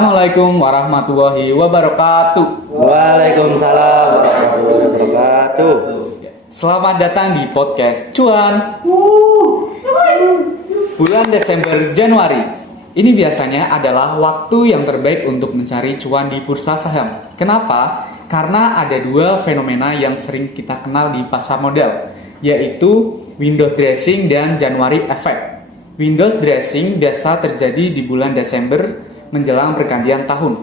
Assalamualaikum warahmatullahi wabarakatuh. Waalaikumsalam warahmatullahi wabarakatuh. Selamat datang di podcast Cuan. Bulan Desember Januari. Ini biasanya adalah waktu yang terbaik untuk mencari cuan di bursa saham. Kenapa? Karena ada dua fenomena yang sering kita kenal di pasar modal, yaitu window dressing dan January effect. Window dressing biasa terjadi di bulan Desember menjelang pergantian tahun,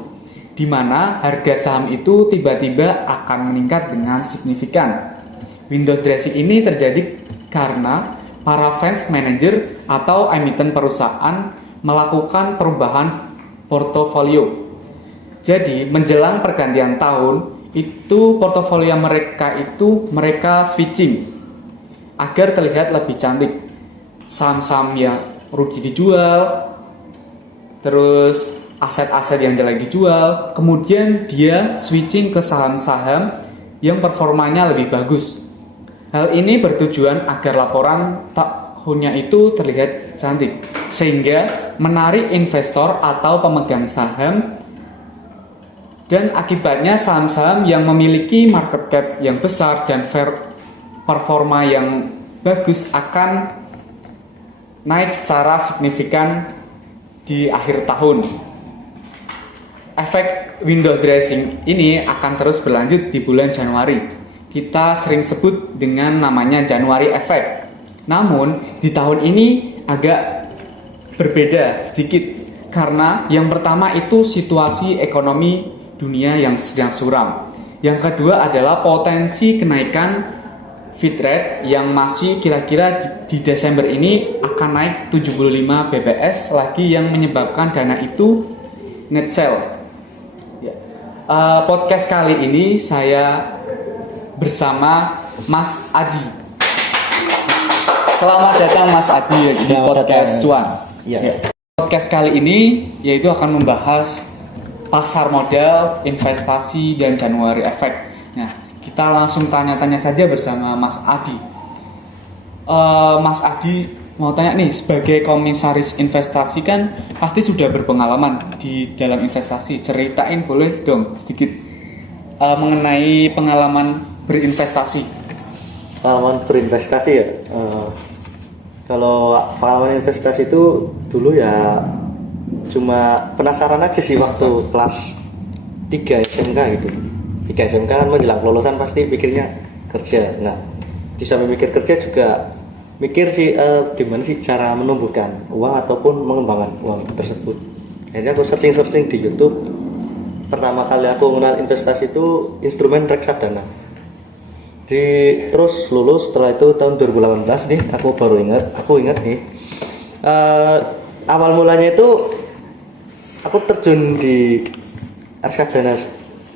di mana harga saham itu tiba-tiba akan meningkat dengan signifikan. Window dressing ini terjadi karena para fans manager atau emiten perusahaan melakukan perubahan portofolio. Jadi, menjelang pergantian tahun, itu portofolio mereka switching agar terlihat lebih cantik. Saham-saham yang rugi dijual, terus aset-aset yang jelek dijual, kemudian dia switching ke saham-saham yang performanya lebih bagus. Hal ini bertujuan agar laporan tahunnya itu terlihat cantik, sehingga menarik investor atau pemegang saham, dan akibatnya saham-saham yang memiliki market cap yang besar dan performa yang bagus akan naik secara signifikan di akhir tahun. Efek window dressing ini akan terus berlanjut di bulan Januari. Kita sering sebut dengan namanya January effect. Namun di tahun ini agak berbeda sedikit, karena yang pertama itu situasi ekonomi dunia yang sedang suram. Yang kedua adalah potensi kenaikan Fed rate yang masih kira-kira di Desember ini akan naik 75 bps lagi, yang menyebabkan dana itu net sell. Podcast kali ini saya bersama Mas Adi. Selamat datang Mas Adi di podcast Cuan. Ya. Podcast kali ini yaitu akan membahas pasar modal, investasi, dan January effect. Nah, kita langsung tanya-tanya saja bersama Mas Adi. Mas Adi mau tanya nih, sebagai komisaris investasi kan pasti sudah berpengalaman di dalam investasi. Ceritain boleh dong sedikit mengenai pengalaman berinvestasi. Pengalaman berinvestasi ya. Kalau pengalaman investasi itu dulu ya cuma penasaran aja sih waktu kelas 3 SMK gitu. 3 SMK kan menjelang kelulusan pasti pikirnya kerja. Nah, di samping mikir kerja juga mikir sih gimana sih cara menumbuhkan uang ataupun mengembangkan uang tersebut. Akhirnya aku searching di YouTube. Pertama kali aku mengenal investasi itu instrumen reksadana. Terus lulus setelah itu tahun 2018 nih, aku ingat nih. Awal mulanya itu aku terjun di reksadana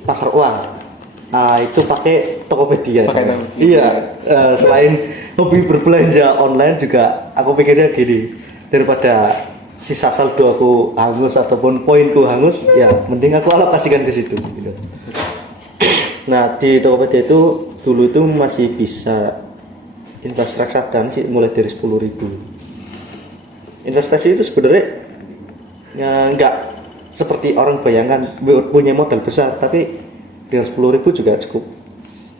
pasar uang. Itu pakai Tokopedia. Iya. Selain hobi berbelanja online juga, aku pikirnya gini, daripada sisa saldo aku hangus ataupun poinku hangus, ya mending aku alokasikan ke situ. Gitu. Nah, di Tokopedia itu dulu itu masih bisa invest reksadana sih mulai dari 10.000. Investasi itu sebenarnya ya nggak seperti orang bayangkan punya modal besar, tapi dengan 10.000 juga cukup.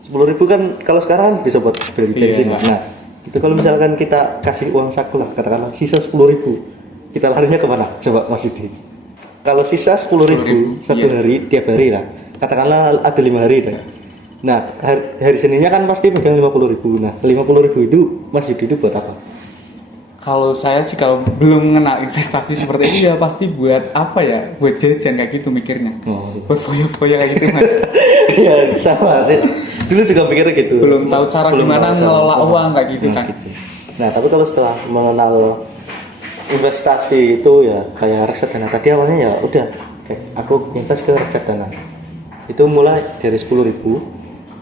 10.000 kan kalau sekarang kan bisa buat beli bensin. Iya. Nah, itu kalau misalkan kita kasih uang saku lah, katakanlah sisa 10.000, kita larinya kemana? Coba Mas Yudi. Kalau sisa 10.000 satu hari, tiap hari lah, katakanlah ada 5 hari lah. Nah, hari Seninnya kan pasti pegang 50.000. Nah, 50.000 itu Mas Yudi itu buat apa? Kalau saya sih kalau belum mengenal investasi seperti ini ya pasti buat apa ya? Buat jajan kayak gitu mikirnya. Buat foya-foya kayak gitu Mas. Iya, sama sih. Dulu juga pikirnya gitu. Belum tahu cara gimana ngelola uang kayak gitu kan. Gitu. Nah, tapi kalau setelah mengenal investasi itu ya kayak reksadana tadi, awalnya ya udah kayak aku invest ke reksadana. Itu mulai dari 10.000,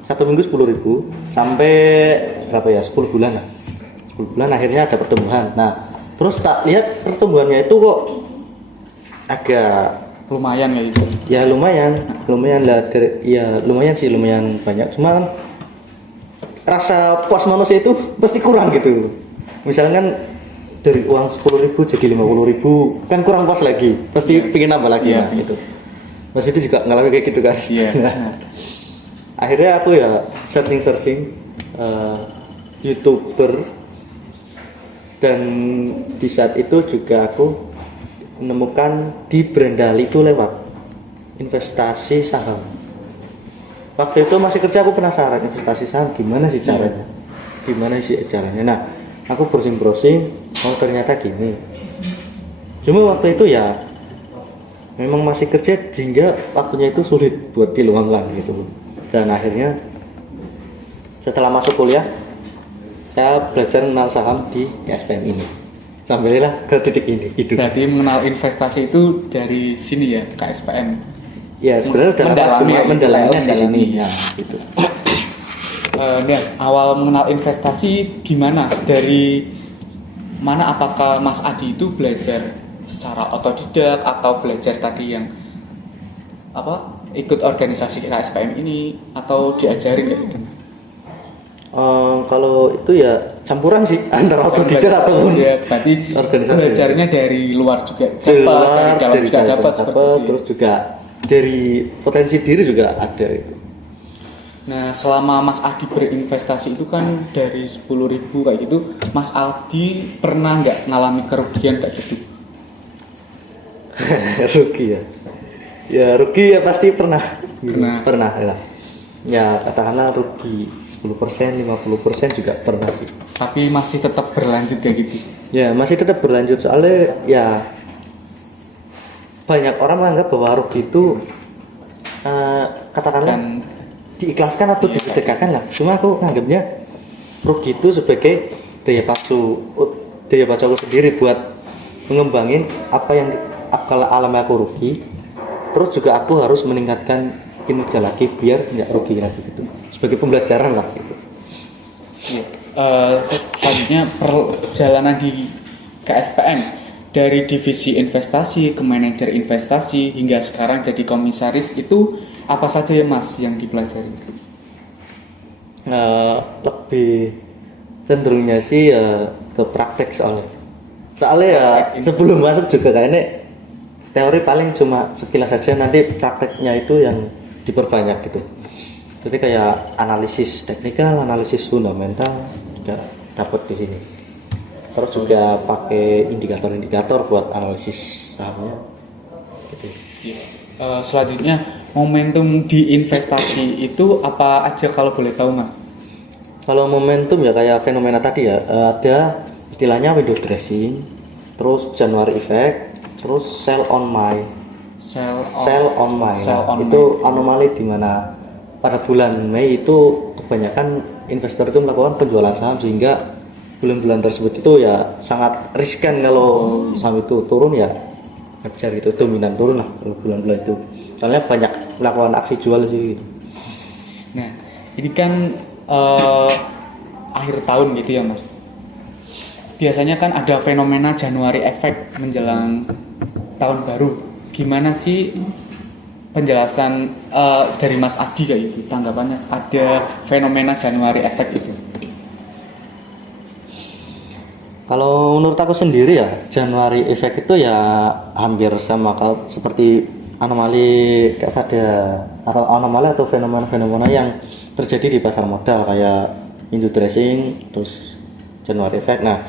satu minggu 10.000 sampai berapa ya, 10 bulan lah. 10 bulan akhirnya ada pertumbuhan. Nah, terus tak lihat pertumbuhannya itu kok agak Lumayan kayak gitu. ya lumayan lah, ya lumayan banyak. Cuma kan rasa puas manusia itu pasti kurang gitu. Misalkan dari uang 10.000 jadi 50.000 kan kurang pas lagi, pasti pengen nambah lagi Iya. nah gitu. Mas itu juga ngalamin kayak gitu kan. Iya. Nah, akhirnya aku ya searching YouTuber, dan di saat itu juga aku menemukan di Brandali itu lewat investasi saham. Waktu itu masih kerja aku penasaran investasi saham gimana sih caranya, nah aku browsing oh ternyata gini. Cuma waktu itu ya memang masih kerja sehingga waktunya itu sulit buat diluangkan gitu. Dan akhirnya setelah masuk kuliah saya belajar mengenal saham di KSPM ini sampailah ke titik ini gitu. Berarti mengenal investasi itu dari sini ya, KSPM. Ya sebenarnya udah lama, cuma mendalaminya di sini ya gitu. Awal mengenal investasi gimana? Dari mana, apakah Mas Adi itu belajar secara otodidak atau belajar tadi yang ikut organisasi KSPM ini atau diajarin kayak gitu? Kalau itu ya campuran sih antara otodidak ataupun berarti organisasi. Belajarnya dari luar juga Dari luar, dari dalam juga dapat seperti itu. terus juga dari potensi diri juga ada itu. Nah, selama Mas Adi berinvestasi itu kan dari 10.000 kayak gitu, Mas Adi pernah nggak ngalami kerugian kayak gitu? Rugi ya? Ya rugi ya pasti pernah ya. Ya katakanlah rugi 10%, 50% juga pernah sih. Tapi masih tetap berlanjut kayak gitu? Ya masih tetap berlanjut soalnya ya banyak orang menganggap bahwa rugi itu katakanlah diikhlaskan atau disedekahkan lah. Cuma aku nganggapnya rugi itu sebagai daya pacu aku sendiri buat mengembangin apa yang alami aku rugi. Terus juga aku harus meningkatkan kinerja lagi biar nggak rugi lagi gitu. Sebagai pembelajaran lah gitu. Selanjutnya perjalanan di KSPM dari divisi investasi ke manajer investasi hingga sekarang jadi komisaris itu apa saja ya Mas yang dipelajari? Lebih cenderungnya sih ke praktek soalnya ya sebelum masuk juga kayaknya teori paling cuma sekilas saja, nanti prakteknya itu yang diperbanyak gitu. Jadi kayak analisis teknikal, analisis fundamental juga dapat di sini. Terus juga pakai indikator-indikator buat analisis sahamnya. Gitu. Selanjutnya momentum di investasi itu apa aja kalau boleh tahu Mas? Kalau momentum ya kayak fenomena tadi ya, ada istilahnya window dressing, terus January effect, terus sell on my. Itu anomali di mana pada bulan Mei itu kebanyakan investor itu melakukan penjualan saham sehingga bulan-bulan tersebut itu ya sangat riskan kalau saham itu turun ya ajar gitu, dominan turun lah kalau bulan-bulan itu. Soalnya banyak melakukan aksi jual sih gitu. Nah, ini kan akhir tahun gitu ya Mas. Biasanya kan ada fenomena Januari effect menjelang tahun baru. Gimana sih penjelasan dari Mas Adi kayak gitu, tanggapannya ada fenomena Januari effect itu? Kalau menurut aku sendiri ya Januari effect itu ya hampir sama seperti anomali atau fenomena-fenomena yang terjadi di pasar modal kayak window dressing terus Januari effect. Nah,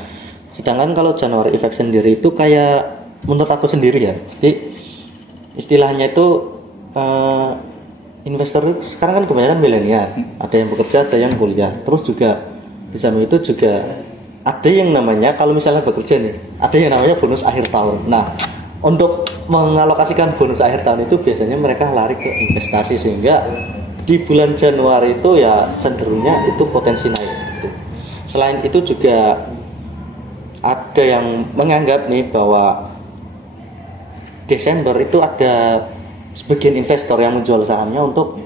sedangkan kalau Januari effect sendiri itu kayak menurut aku sendiri ya, jadi istilahnya itu investor sekarang kan kebanyakan milenial, ada yang bekerja, ada yang kuliah, terus juga di samping itu juga ada yang namanya kalau misalnya bekerja nih, ada yang namanya bonus akhir tahun. Nah, untuk mengalokasikan bonus akhir tahun itu biasanya mereka lari ke investasi sehingga di bulan Januari itu ya cenderungnya itu potensi naik gitu. Selain itu juga ada yang menganggap nih bahwa Desember itu ada sebagian investor yang menjual sahamnya untuk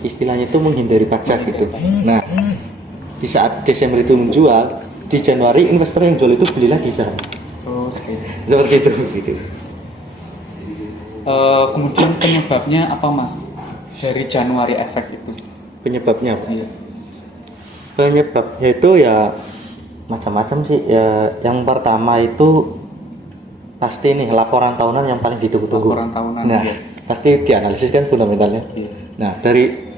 istilahnya itu menghindari pajak gitu. Nah, di saat Desember itu menjual, di Januari investor yang jual itu beli lagi saham. Seperti itu gitu. Kemudian penyebabnya apa Mas dari Januari effect itu? Penyebabnya apa? Iya. Penyebabnya itu ya Macam-macam sih ya. Yang pertama itu pasti nih laporan tahunan yang paling ditunggu-tunggu. Laporan tahunan, Nah, iya. pasti dianalisis kan fundamentalnya. Iya. Nah, dari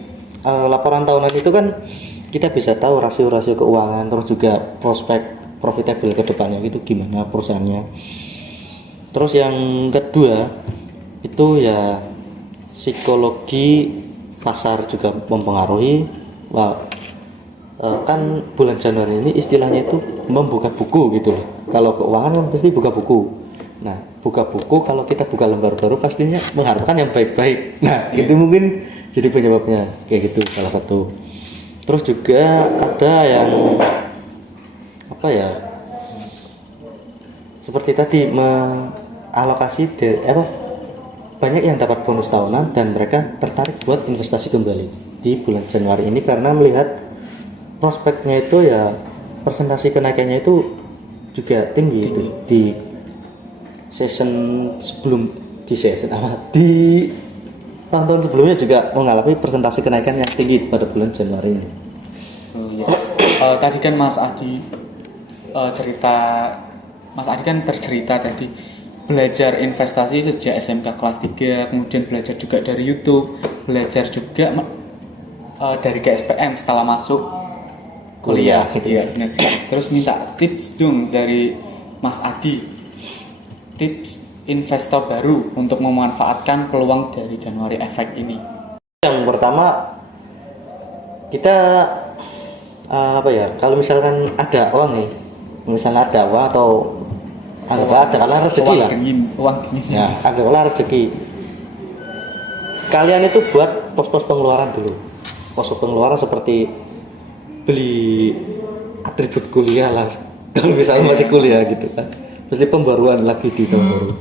laporan tahunan itu kan kita bisa tahu rasio-rasio keuangan, terus juga prospek profitable ke depannya itu gimana perusahaannya. Terus yang kedua itu ya psikologi pasar juga mempengaruhi. Wah, kan bulan Januari ini istilahnya itu membuka buku gitu loh. Kalau keuangan kan pasti buka buku. Nah, buka buku kalau kita buka lembar baru pastinya mengharapkan yang baik-baik. Nah, itu mungkin jadi penyebabnya kayak gitu salah satu. Terus juga ada yang apa ya? Seperti tadi mengalokasi dari banyak yang dapat bonus tahunan dan mereka tertarik buat investasi kembali di bulan Januari ini karena melihat prospeknya itu ya persentase kenaikannya itu juga tinggi itu di season sebelum di tahun-tahun sebelumnya juga mengalami persentase kenaikan yang tinggi pada bulan Januari ini. Oh, ya. Tadi kan Mas Adi kan bercerita tadi belajar investasi sejak SMK kelas 3, kemudian belajar juga dari YouTube, belajar juga dari GSPM setelah masuk kuliah. Iya, benar. Terus minta tips dong dari Mas Adi, tips investor baru untuk memanfaatkan peluang dari Januari Effect ini. Yang pertama kita kalau misalkan ada uang nih, misalnya ada uang atau anggaplah rezeki lah. Uang dingin. Ya, anggaplah rezeki. Kalian itu buat pos-pos pengeluaran dulu. Pos pengeluaran seperti beli atribut kuliah lah. Kalau misalnya masih kuliah gitu kan. Mesti pembaruan lagi di tahun baru.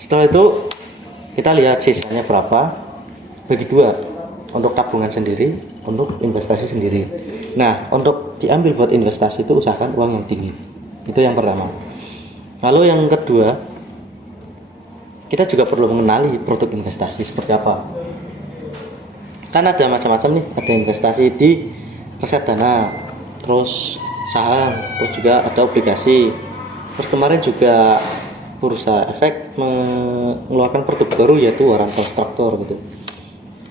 Setelah itu kita lihat sisanya berapa, bagi dua, untuk tabungan sendiri, untuk investasi sendiri. Nah, untuk diambil buat investasi itu usahakan uang yang tinggi. Itu yang pertama. Lalu yang kedua, kita juga perlu mengenali produk investasi seperti apa. Kan ada macam-macam nih, ada investasi di reksadana, terus saham, terus juga ada obligasi. Terus kemarin juga Bursa Efek mengeluarkan produk baru yaitu waran konstruktor gitu.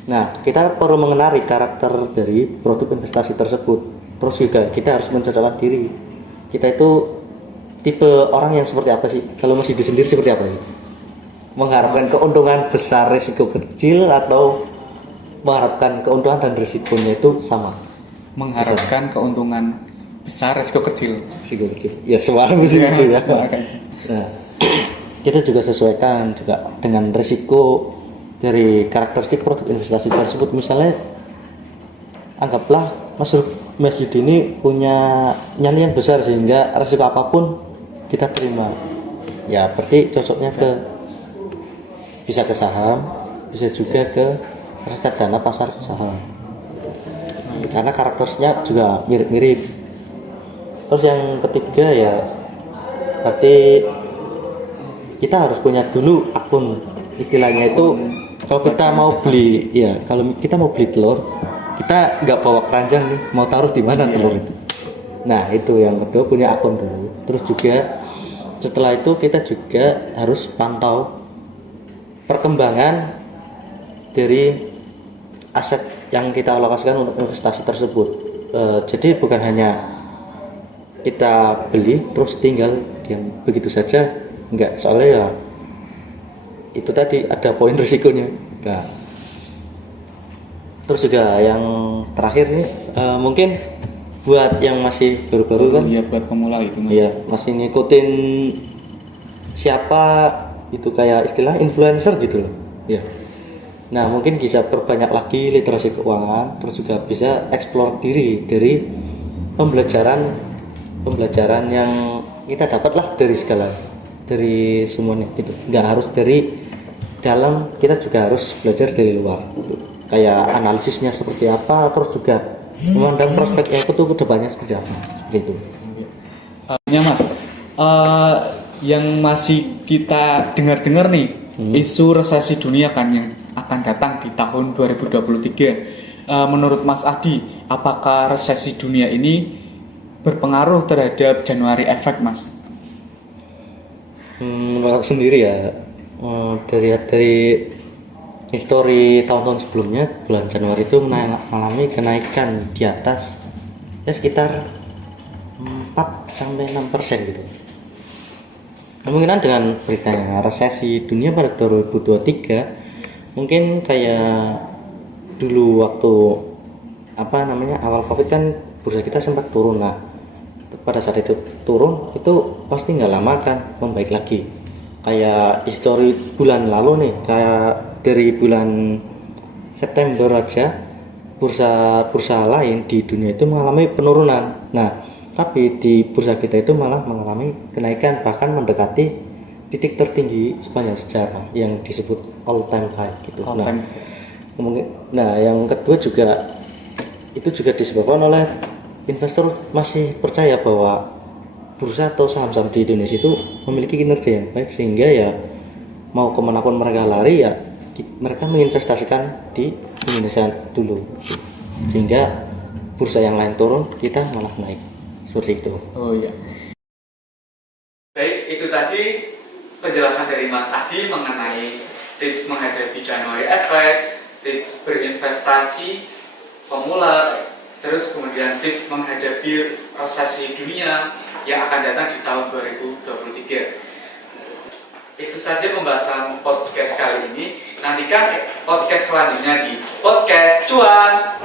Nah, kita perlu mengenali karakter dari produk investasi tersebut. Terus juga kita harus mencocokkan diri. Kita itu tipe orang yang seperti apa sih? Kalau masih hidup sendiri seperti apa sih? Mengharapkan keuntungan besar risiko kecil atau mengharapkan keuntungan dan risikonya itu sama? Mengharapkan keuntungan besar risiko kecil. Risiko kecil. Ya semua mesti gitu ya. Nah, kita juga sesuaikan juga dengan risiko dari karakteristik produk investasi tersebut. Misalnya anggaplah Mas Yudi ini punya nyali yang besar sehingga risiko apapun kita terima. Ya berarti cocoknya bisa ke saham, bisa juga ke reksadana pasar saham. Karena karakteristiknya juga mirip-mirip. Terus yang ketiga ya berarti kita harus punya dulu akun, istilahnya itu kalau kita mau beli kalau kita mau beli telur, kita nggak bawa keranjang nih, mau taruh di mana telur itu. Nah itu yang kedua, punya akun dulu. Terus juga setelah itu kita juga harus pantau perkembangan dari aset yang kita alokasikan untuk investasi tersebut. Jadi bukan hanya kita beli terus tinggal yang begitu saja, enggak, soalnya ya itu tadi ada poin risikonya. Nah, terus juga yang terakhir nih mungkin buat yang masih baru-baru kan, ya buat pemula itu Mas. Iya, masih ngikutin siapa itu kayak istilah influencer gitu loh. Ya. Nah, mungkin bisa perbanyak lagi literasi keuangan, terus juga bisa eksplor diri dari pembelajaran yang kita dapat lah dari semuanya gitu. Nggak harus dari dalam, kita juga harus belajar dari luar. Kayak analisisnya seperti apa, terus juga memandang prospeknya itu ke depannya seperti apa, seperti itu. Ya Mas, yang masih kita dengar-dengar nih, isu resesi dunia kan yang akan datang di tahun 2023. Menurut Mas Adi, apakah resesi dunia ini berpengaruh terhadap Januari Effect, Mas? Menurut aku sendiri ya, dari histori tahun-tahun sebelumnya, bulan Januari itu mengalami kenaikan di atas ya sekitar 4-6% gitu. Kemungkinan dengan beritanya resesi dunia pada 2023, mungkin kayak dulu waktu awal Covid kan bursa kita sempat turun. Nah, pada saat itu turun itu pasti nggak lama akan membaik lagi. Kayak histori bulan lalu nih, kayak dari bulan September aja bursa lain di dunia itu mengalami penurunan. Nah, tapi di bursa kita itu malah mengalami kenaikan, bahkan mendekati titik tertinggi sepanjang sejarah yang disebut all time high gitu. Nah, yang kedua juga itu juga disebabkan oleh investor masih percaya bahwa bursa atau saham-saham di Indonesia itu memiliki kinerja yang baik, sehingga ya mau kemanapun mereka lari ya mereka menginvestasikan di Indonesia dulu, sehingga bursa yang lain turun kita malah naik, seperti itu. Oh iya. Baik, itu tadi penjelasan dari Mas Adi mengenai tips menghadapi January Effect, tips berinvestasi pemula, terus kemudian tips menghadapi resesi dunia yang akan datang di tahun 2023. Itu saja pembahasan podcast kali ini. Nantikan podcast selanjutnya di Podcast Cuan.